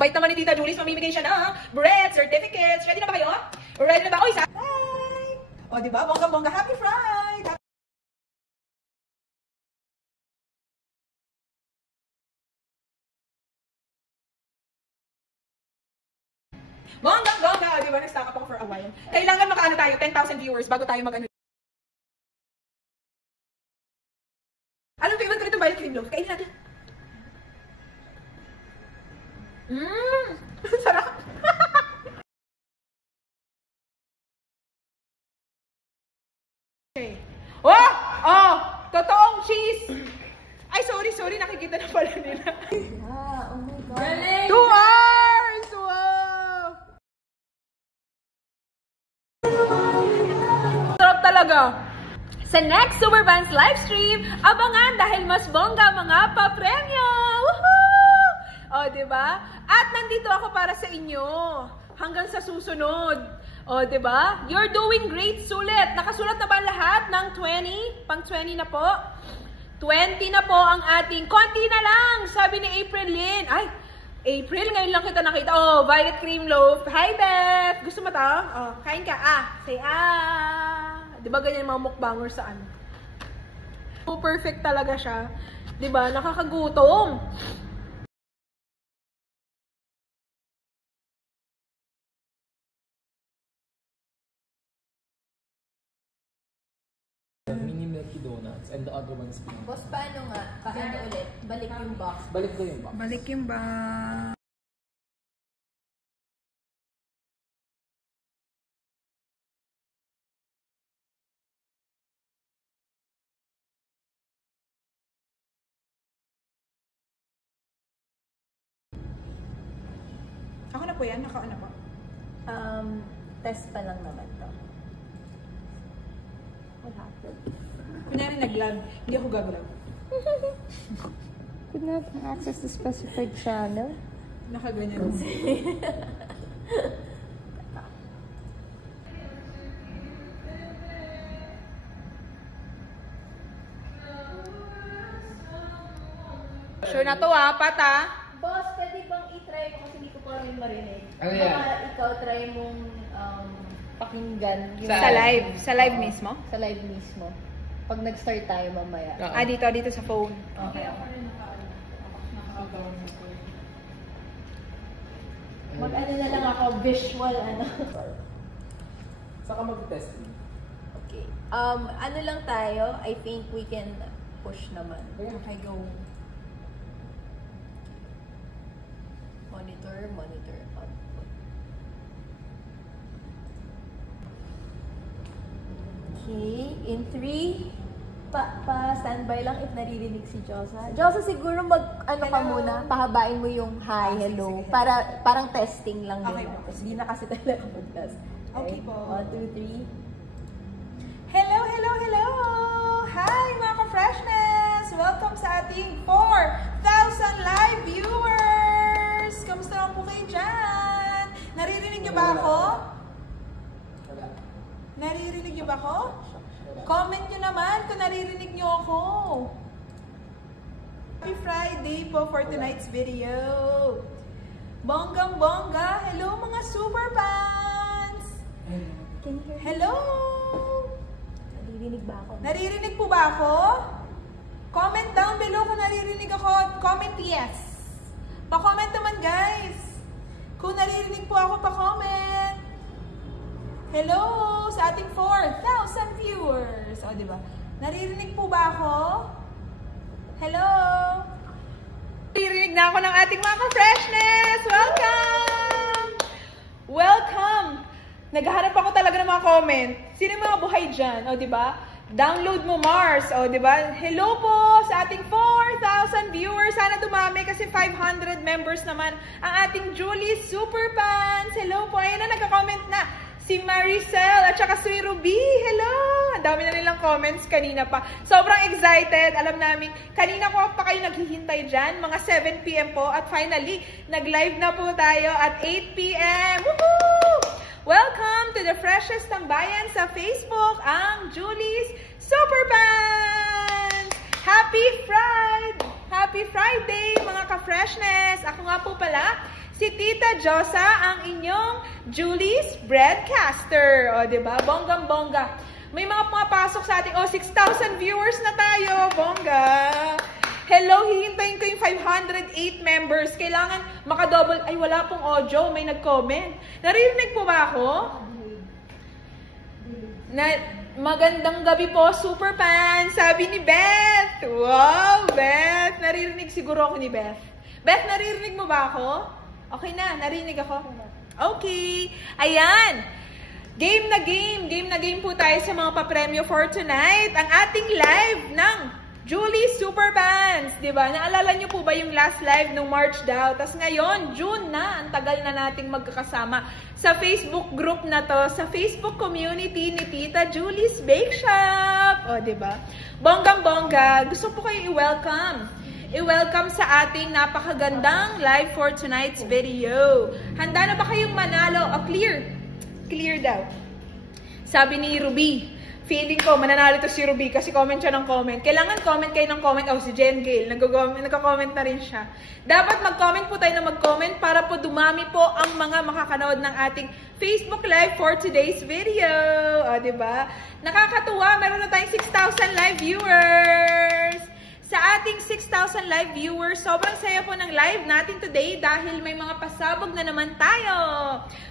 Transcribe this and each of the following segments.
bait naman ni Tita Julie, mamimigay siya ng bread, certificates. Ready na ba kayo? Ready na ba? Oy, hi! O, diba? Bongga-bongga. Happy Friday! Bongga-bongga! O, diba? Nag-stock up ako for a while. Kailangan makaano tayo, 10,000 viewers bago tayo mag-ano. Anong favorite ko nito ba yung cream loaf? Kainin natin. Sarap! Okay. Oh! Oh! Totoong cheese! Ay, sorry. Nakikita na pala nila. Oh my God. 2 hours! Wow! Sarap talaga. Sa next Super Bands livestream, abangan dahil mas bongga mga papremyo! Woohoo! O, diba? At nandito ako para sa inyo. Hanggang sa susunod. O, diba? You're doing great, sulit. Nakasulat na ba lahat ng 20? Pang 20 na po? 20 na po ang ating. Konti na lang, sabi ni April Lynn. Ay, April, ngayon lang kita nakita. Oh, violet cream loaf. Hi, Beth! Gusto mo to? Oh, kain ka. Say Diba ganyan mga mukbangers sa ano? So perfect talaga siya. Diba? Nakakagutom. Mini Milky Donuts and the other one's pink. Boss, paano nga? Paano ulit? Balik yung box. Balik ko yung box. Balik yung ba? Ako na po yan? Naka-ano po? Test pa lang naman to. What happened? Kunyari nag-lab, hindi ako gagalaw. Could not access the specified channel. Nakaganyan. Sure na to pata. Boss, pwede bang i-try mo kasi hindi ko pa rin marinig. Ano yan? Baka ikaw try mong pakinggan. Yung Sa live mismo? Sa live mismo. Pag nag-start tayo mamaya. Dito sa phone. Okay. Mag-ano na lang ako, visual Saka mag-testing. Okay. Ano lang tayo, I think we can push naman. Okay, go. Monitor, output. Okay, in 3, standby lang if naririnig si Josa. Josa, siguro ano ka muna, pahabain mo yung hi, hello. Sige. Parang testing lang din. Okay po. Tapos hindi na kasi talaga mag-test. Okay po. 1, 2, 3. Hello! Hi mga ka-freshness! Welcome sa ating 4,000 live viewers! Kamusta naman po kayo dyan? Naririnig niyo ba ako? Naririnig niyo ba ako? Comment niyo naman kung naririnig niyo ako. Happy Friday po for tonight's video. Bonggang-bongga! Hello mga super fans! Can you hear me? Hello! Naririnig ba ako? Naririnig po ba ako? Comment down below kung naririnig ako. Comment yes. Pa-comment naman guys. Kung naririnig po ako, pa-comment. Hello sa ating 4,000 viewers. O, diba? Naririnig po ba ako? Hello? Naririnig na ako ng ating mga ka-freshness. Welcome! Welcome! Naghahanap ako talaga ng mga comment. Sino yung mga buhay dyan? O, diba? Download mo Mars. O, diba? Hello po sa ating 4,000 viewers. Sana dumami kasi 500 members naman ang ating Julie Superfans. Hello po. Ayun na, nagka-comment na. Si Maricel at saka si Ruby. Hello! Ang dami na nilang comments kanina pa. Sobrang excited. Alam namin, kanina ko pa kayo naghihintay dyan. Mga 7 PM po. At finally, nag-live na po tayo at 8 PM. Woohoo! Welcome to the freshest tambayan sa Facebook, ang Julie's Superfans! Happy Friday! Happy Friday, mga ka-freshness! Ako nga po pala, si ni Tita Josa, ang inyong Julie's Breadcaster. O, diba? Bonggang-bongga. May mga pumapasok sa ating, 6,000 viewers na tayo. Bongga. Hello, hihintayin ko yung 508 members. Kailangan makadouble. Ay, wala pong audio. May nag-comment. Narinig po ba ako? Magandang gabi po, super fan. Sabi ni Beth. Wow, Beth. Naririnig siguro ako ni Beth. Beth, naririnig mo ba ako? Okay na, narinig ako? Okay. Ayan. Game na game. Game na game po tayo sa mga papremyo for tonight. Ang ating live ng Julie Super Fans. Diba? Naalala nyo po ba yung last live nung March daw? Tapos ngayon, June na. Ang tagal na nating magkakasama sa Facebook group na to. Sa Facebook community ni Tita Julie's Bake Shop. O, diba? Bonggang-bongga. Gusto po kayo i-welcome. I-welcome sa ating napakagandang live for tonight's video. Handa na ba kayong manalo? Clear. Clear daw. Sabi ni Ruby. Feeling ko, mananalo to si Ruby kasi comment siya ng comment. Kailangan comment kayo ng comment. Si Jen Gale, nagko-comment na rin siya. Dapat mag-comment po tayo na mag-comment para po dumami po ang mga makakanood ng ating Facebook Live for today's video. O, diba? Nakakatuwa, meron na tayong 6,000 live viewers. Sa ating 6,000 live viewers, sobrang saya po ng live natin today dahil may mga pasabog na naman tayo.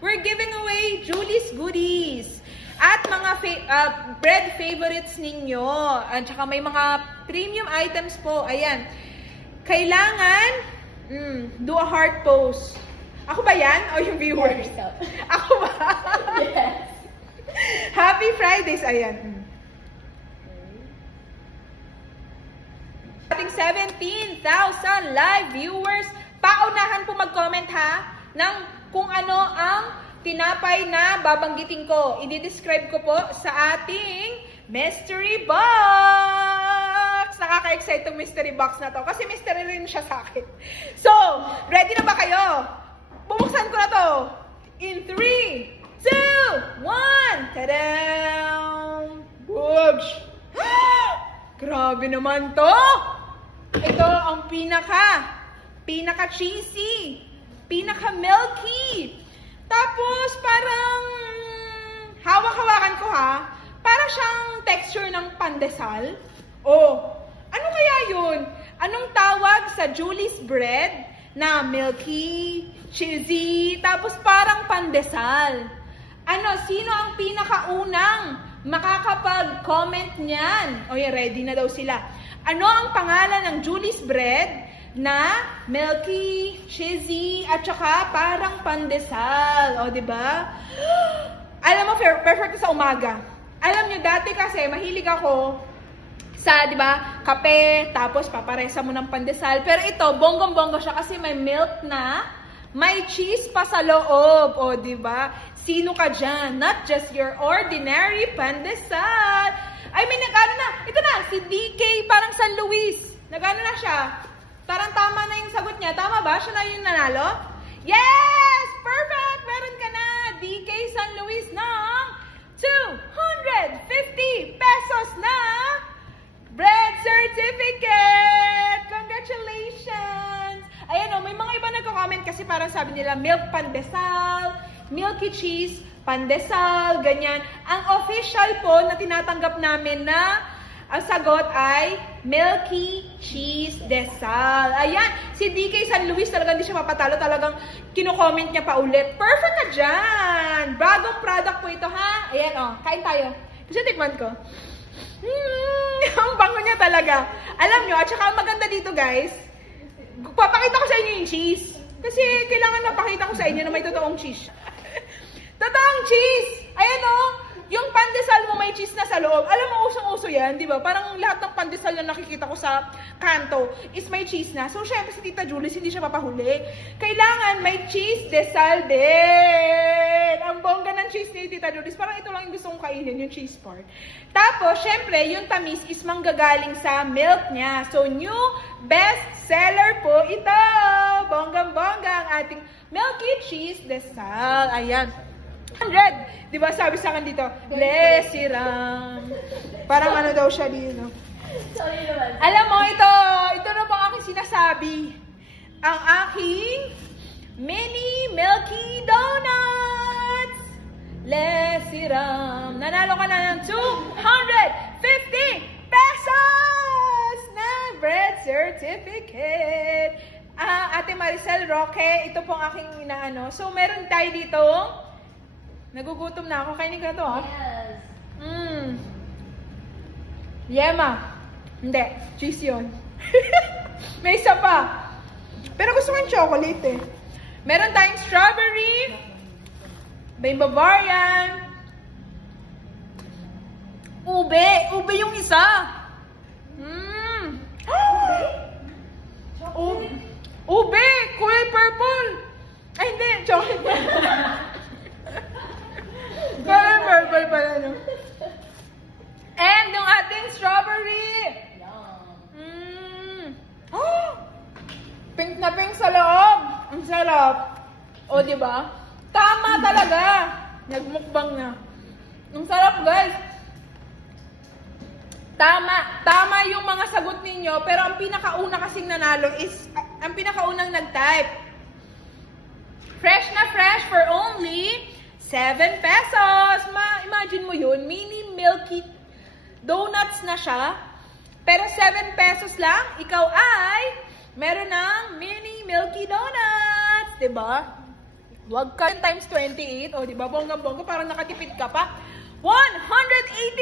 We're giving away Julie's Goodies. At mga bread favorites ninyo. At saka may mga premium items po. Ayan. Kailangan do a heart pose. Ako ba yan? O yung viewers? Ako ba? Yes. Happy Fridays. Ayan. Ating 17,000 live viewers. Paunahan po mag-comment ha ng kung ano ang tinapay na babanggitin ko. I-describe ko po sa ating mystery box. Nakaka-excite itong mystery box na to. Kasi mystery rin siya sa akin. So, ready na ba kayo? Bubuksan ko na to. In 3, 2, 1. Tadam! Whoosh! Grabe naman to! Ito ang pinaka-cheesy, pinaka-milky. Tapos, parang, hawak-hawakan ko ha, para siyang texture ng pandesal. Oh, ano kaya yun? Anong tawag sa Julie's bread na milky, cheesy, tapos parang pandesal? Ano, sino ang pinakaunang makakapag-comment niyan? O yan, ready na daw sila. Ano ang pangalan ng Julie's bread na milky, cheesy, at saka parang pandesal. O, diba? Alam mo, perfect sa umaga. Alam nyo, dati kasi, mahilig ako sa, diba, kape, tapos paparesa mo ng pandesal. Pero ito, bonggong-bonggo siya kasi may milk na, may cheese pa sa loob. O, diba? Sino ka dyan? Not just your ordinary pandesal. Ay, may nag-ano na. Ito na, si DK, parang San Luis. Nag-ano na siya. Parang tama na yung sagot niya. Tama ba? Siya na yung nanalo? Yes! Perfect! Meron ka na! DK San Luis ng 250 pesos na bread certificate! Congratulations! Ayan o, may mga iba nagko-comment kasi parang sabi nila milk pandesal, milky cheese, pandesal, ganyan. Ang official po na tinatanggap namin na ang sagot ay milky cheese desal. Ayan, si DK San Luis talagang hindi siya mapatalo. Talagang kino-comment niya pa ulit. Perfect ka dyan! Bagong product po ito, ha? Ayan, oh, kain tayo. Kasi tikman ko. Ang bango niya talaga. Alam nyo, at saka ang maganda dito, guys, papakita ko sa inyo yung cheese. Kasi kailangan mapakita ko sa inyo na may totoong cheese. Totoong cheese! Ayan, oh! Yung pandesal mo may cheese na sa loob. Alam mo, usong-uso yan, di ba? Parang lahat ng pandesal na nakikita ko sa kanto is may cheese na. So, syempre, si Tita Julie's hindi siya papahuli. Kailangan may cheese desal din. Ang bongga ng cheese ni Tita Julie's. Parang ito lang yung gusto kong kainin, yung cheese part. Tapos, syempre, yung tamis is manggagaling sa milk niya. So, new best seller po ito. Bonggang-bongga ang ating milky cheese desal. Ayan. 100! Diba sabi sa akin dito, Lesirang. Parang ano daw siya dito. Sorry naman. Alam mo, ito na po ang aking sinasabi. Ang aking mini Milky Donuts! Lesiram! Nanalo ka na ng 250 pesos na bread certificate. Ate Maricel Roque, ito pong aking inaano. So, meron tayo dito. Nagugutom na ako. Kainin ko na to, ha? Yes. Yema. Hindi. Cheese yun. May isa pa. Pero gusto ko yung chocolate, eh. Meron tayong strawberry. May Bavarian. Ube. Ube yung isa. Ube! Kulay purple! Ay, hindi. Chocolate. Kulay purple pala, no? And yung ating strawberry. Pink na pink sa loob. Ang sarap. O, diba? Tama talaga. Nagmukbang na. Ang sarap, guys. Tama yung mga sagot ninyo, pero ang pinakauna kasing nanalo is, ang pinakaunang nag-type. Fresh na fresh for only 7 pesos. Imagine mo yun, mini Milky Donuts na siya, pero 7 pesos lang, ikaw ay meron ng mini Milky Donuts. Diba? Wag ka times 28, o diba? Bongga-bongga, parang nakatipid ka pa. 180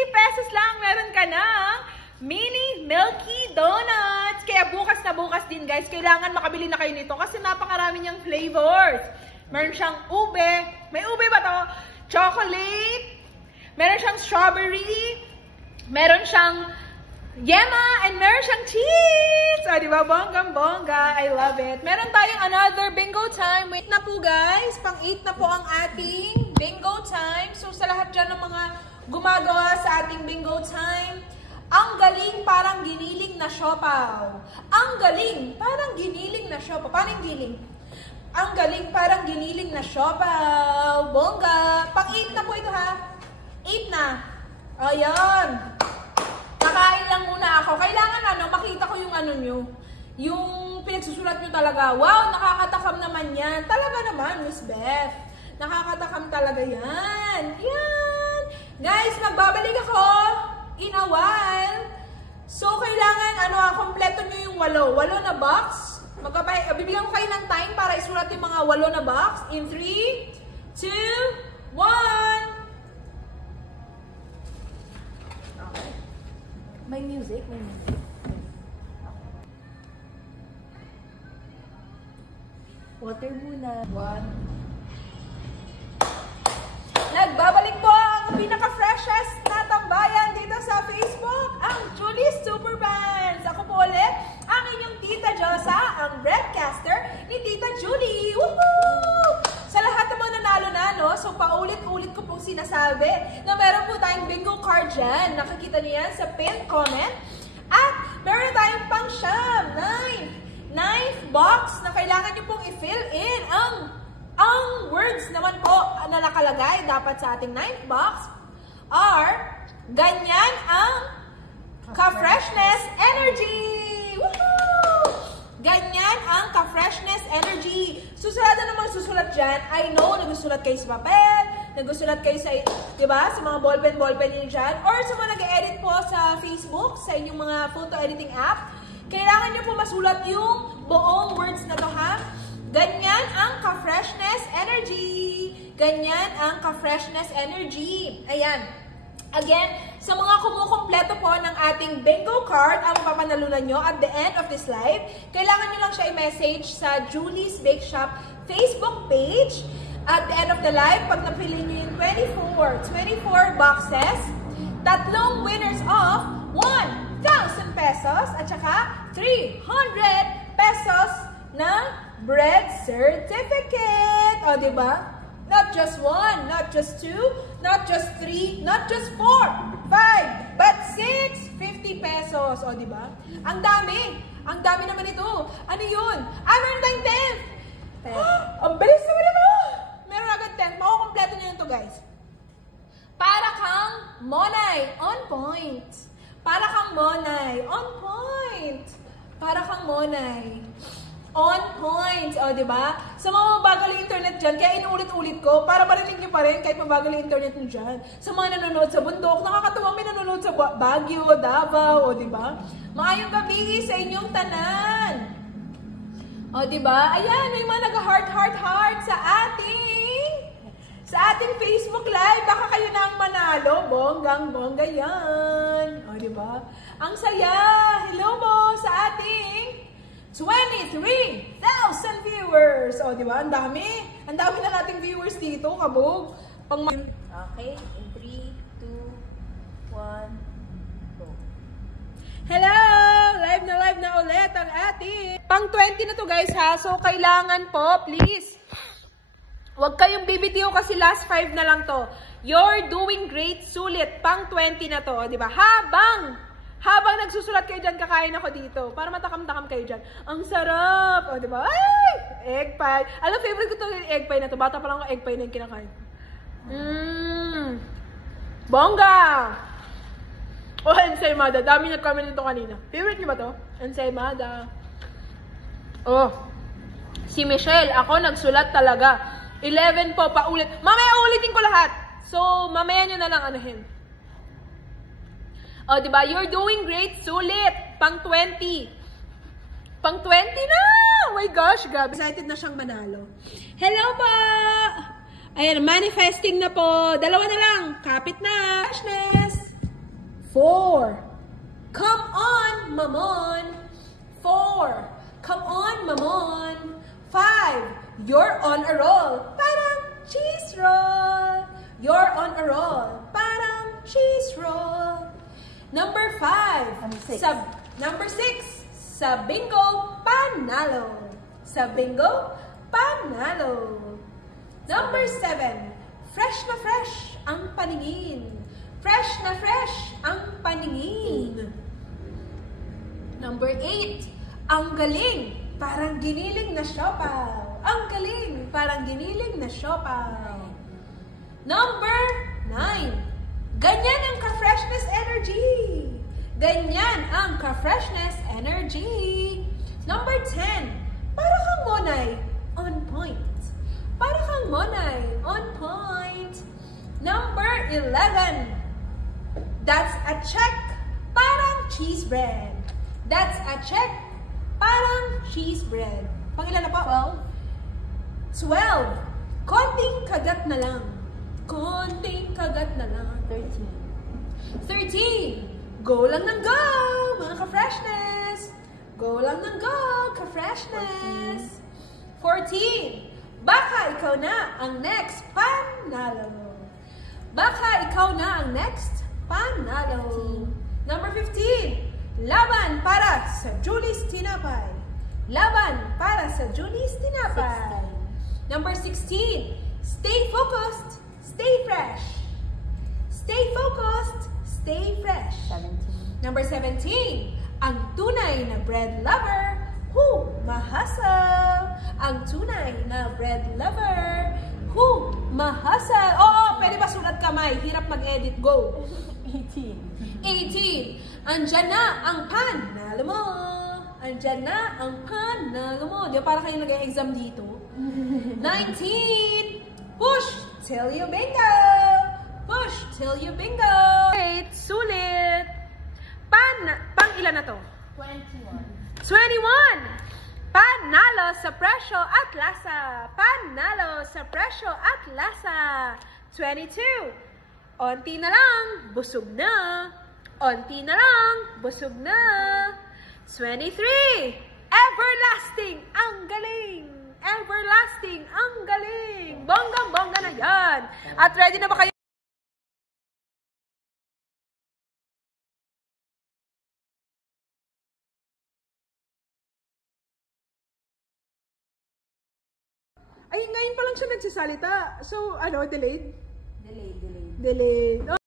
pesos lang, meron ka ng mini Milky Donuts. Kaya bukas na bukas din, guys, kailangan makabili na kayo nito kasi napakarami niyang flavors. Meron siyang ube. May ube ba to? Chocolate. Meron siyang strawberry. Meron siyang yema. And meron siyang cheese. O, diba? Bonggang-bongga. I love it. Meron tayong another bingo time. Wait na po, guys. Pang-8 na po ang ating bingo time. So, sa lahat dyan ng mga gumagawa sa ating bingo time, ang galing parang giniling na siopaw. Ang galing parang giniling na siopaw. Paano yung giling? Ang galing parang giniling na siopaw. Bongga. Pang-8 na po ito, ha? 8 na. Ayan. Nakain lang muna ako. Kailangan makita ko yung nyo. Yung pinagsusulat nyo talaga. Wow, nakakatakam naman yan. Talaga naman, Miss Beth. Nakakatakam talaga yan. Yan. Guys, magbabalik ako in a while. So, kailangan, kompleto nyo yung 8 na box. Bibigyan ko kayo ng time para isulat yung mga 8 na box. In 3, 2, 1. Okay. May music. Water muna. 1. Nagbabalik po ang pinaka-freshest na tambayan dito sa Facebook, ang Julie's Super Bands. Ako po ulit, ang inyong Tita Josa, ang broadcaster ni Tita Julie. Woohoo! Sa lahat ng mga nanalo na, so paulit-ulit ko pong sinasabi na meron po tayong bingo card dyan. Nakikita niyo yan sa pinned comment. At meron tayong pang-siyam, 9th box na kailangan niyo pong i-fill in ang words naman po na nakalagay dapat sa ating 9th box are ganyan ang ka-freshness energy. Woohoo! Ganyan ang ka-freshness energy. Susulat na naman susulat dyan. I know, nagsusulat kayo sa papel, nagsusulat kayo sa, diba, sa mga ballpen yun dyan, or sa mga nag-edit po sa Facebook, sa inyong mga photo editing app. Kailangan nyo po masulat yung buong words na to, ha? Ganyan ang ka-freshness energy. Ganyan ang ka-freshness energy. Ayan. Again, sa mga kumukompleto po ng ating bingo card, ang papanalunan nyo at the end of this live, kailangan nyo lang siya i-message sa Julie's Bake Shop Facebook page. At the end of the live, pag napili nyo yung 24 boxes, 3 winners of 1,000 pesos at saka 300 pesos na bread certificate. O, diba? Not just 1, not just 2, not just 3, not just 4, 5, but 6, 50 pesos. O, diba? Ang dami. Ang dami naman ito. Ano yun? Meron tayong 10. Ang bilis naman ito. Meron agad 10. Makukompleto nyo yun to, guys. Para kang Monay. On point. Para kang Monay. On point. Para kang Monay. On point. O, diba? Sa mga mabagal yung internet dyan, kaya inuulit-ulit ko para marinig nyo pa rin kahit mabagal yung internet nyo dyan. Sa mga nanonood sa bundok, nakakatuwa may nanonood sa Baguio, Davao, o diba? Maayong gabi sa inyong tanan. O diba? Ayan, may mga nag-heart sa ating Facebook Live. Baka kayo na ang manalo. Bonggang-bongga yan. O diba? Ang saya. Hello mo sa ating 23,000 viewers. O, di ba? Ang dami. Ang dami na nating viewers dito, kabog. Okay, in 3, 2, 1, go. Hello! Live na ulit ang ating. Pang 20 na to guys ha. So, kailangan po, please. Huwag kayong bibitiw kasi last 5 na lang to. You're doing great. Sulit. Pang 20 na to. Di ba? Habang nagsusulat kayo dyan, kakain ako dito. Para matakam-takam kayo dyan. Ang sarap! O, diba? Ay! Egg pie. Alam, favorite ko itong egg pie na to. Bata pa lang ako egg pie na yung kinakain. Bongga! Oh, ensaymada. Dami nag-comment nito kanina. Favorite niyo ba to? Ensaymada. Oh. Si Michelle, ako nagsulat talaga. 11 po, paulit. Mamaya ulitin ko lahat. So, mamaya nyo na lang anuhin. O, diba? You're doing great. Sulit. Pang 20. Pang 20 na! Oh my gosh, grabe. Excited na siyang manalo. Hello po! Ayan, manifesting na po. Dalawa na lang. Kapit na. Freshness. 4. Come on, mamon. 4. Come on, mamon. 5. You're on a roll. Parang cheese roll. You're on a roll. Parang cheese roll. Number 5. Number 6. Sa bingo, panalo. Sa bingo, panalo. Number 7. Fresh na fresh ang paningin. Fresh na fresh ang paningin. Number 8. Ang galing, parang giniling na siopaw. Ang galing, parang giniling na siopaw. Number 9. Ganyan ang ka-freshness energy. Ganyan ang ka-freshness energy. Number 10. Para kang monay, on point. Para kang monay, on point. Number 11. That's a check. Parang cheese bread. That's a check. Parang cheese bread. Pangilan na po? 12. Konting kagat na lang. Konting kagat na lang. 13. Go lang ng go, mga ka-freshness. Go lang ng go, ka-freshness. 14. Baka ikaw na ang next panalo. Baka ikaw na ang next panalo. Number 15. Laban para sa Julie's Tinapay. Laban para sa Julie's Tinapay. Number 16. Stay focused. Stay fresh. Stay focused, stay fresh. 17. Number 17, ang tunay na bread lover, mahasa. Ang tunay na bread lover, mahasa. Oo, pwede ba sulat kamay? Hirap mag-edit, go. 18. Andyan na ang panalo mo. Andyan na ang panalo mo. Di ba para kayo nag-exam dito? 19. Push till you bingo. Push till you bingo! Great, sulit. Pang ilan na to? 21. 21. Panalo sa presyo at lasa. Panalo sa presyo at lasa. 22. Onti na lang, busog na. Onti na lang, busog na. 23. Everlasting, ang galing. Everlasting, ang galing. Bonggang-bongga na yan. At ready na ba kayo? Ay, ngayon pa lang siya nagsasalita. So, ano, delayed? Delayed. Delayed.